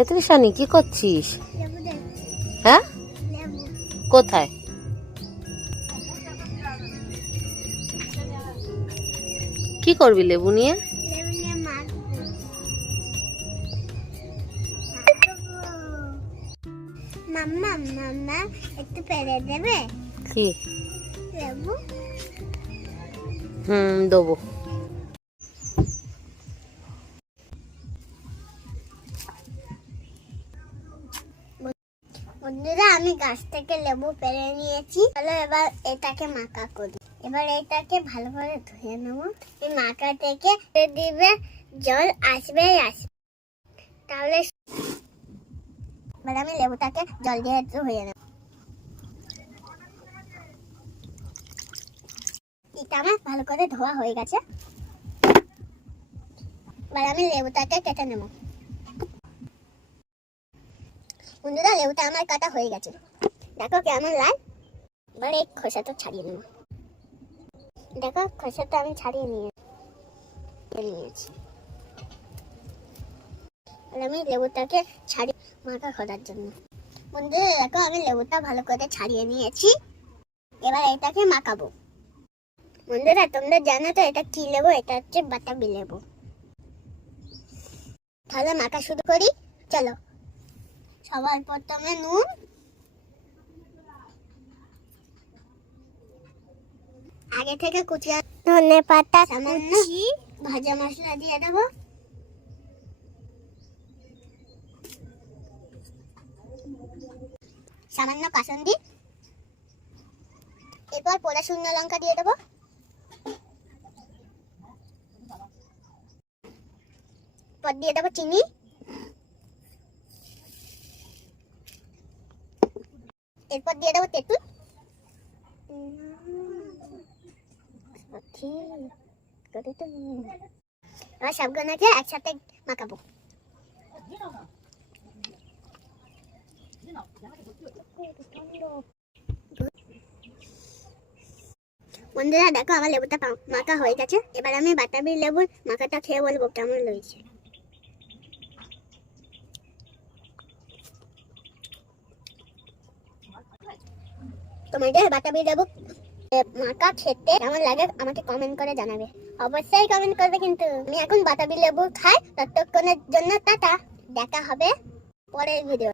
এত্রিশানি কি করছিস? হ্যাঁ, কোথায়? কি করবি লেবু নিয়ে? মাম্মা মাম্মা একটু পেরে দেবে কি? লেবু। দেবো। বন্ধুরা, আমি গাছ থেকে লেবু পেরে নিয়েছি। চলো এবার এটাকে মাখা করি। এবার এটাকে ভালো করে ধুয়ে নেবো। এই মাখা থেকে দিবে, জল আসবে। তাহলে এবার আমি লেবুটাকে জল দিয়ে ধুয়ে নেব। এটা আমার ভালো করে ধোয়া হয়ে গেছে। এবার আমি লেবুটাকে কেটে নেব। বন্ধুরা, লেবুটা আমার কাটা হয়ে গেছে, দেখো কেমন লাল। এবার এই খোসাটা ছাড়িয়ে নেব। দেখো খোসাটা আমি ছাড়িয়ে নিয়েছি। আমি লেবুটাকে ছাড়িয়ে মাখা করার জন্য। বন্ধুরা দেখো, আমি লেবুটা ভালো করে ছাড়িয়ে নিয়েছি। এবার এটাকে মাখাবো। বন্ধুরা, তোমরা জানো তো এটা কি লেবু? এটা হচ্ছে বাতাবি লেবু। তাহলে মাখা শুরু করি, চলো। সবার প্রথমে নুন, আগে থেকে কুচিয়ে ধনে পাতা, সামান্য ভাজা মশলা দিয়ে দেবো। সামান্য কাসুন্দি, এরপর পোড়া শুকনো লঙ্কা দিয়ে দেবো। পর দিয়ে দেবো চিনি, এরপর দিয়ে দেবো তেঁতুল। এবার সবগুলোকে একসাথে মাখাবো। বন্ধুরা দেখো, আমার লেবুটা মাখা হয়ে গেছে। এবার আমি বাতাবি লেবুর মাখাটা খেয়ে বলবো কেমন হয়েছে। তোমাদের বাতাবি লেবু মাখা খেতে কেমন লাগে আমাকে কমেন্ট করে জানাবে। অবশ্যই কমেন্ট করবে কিন্তু। আমি এখন বাতাবি লেবু খাই, ততক্ষণের জন্য টাটা। দেখা হবে পরের ভিডিও।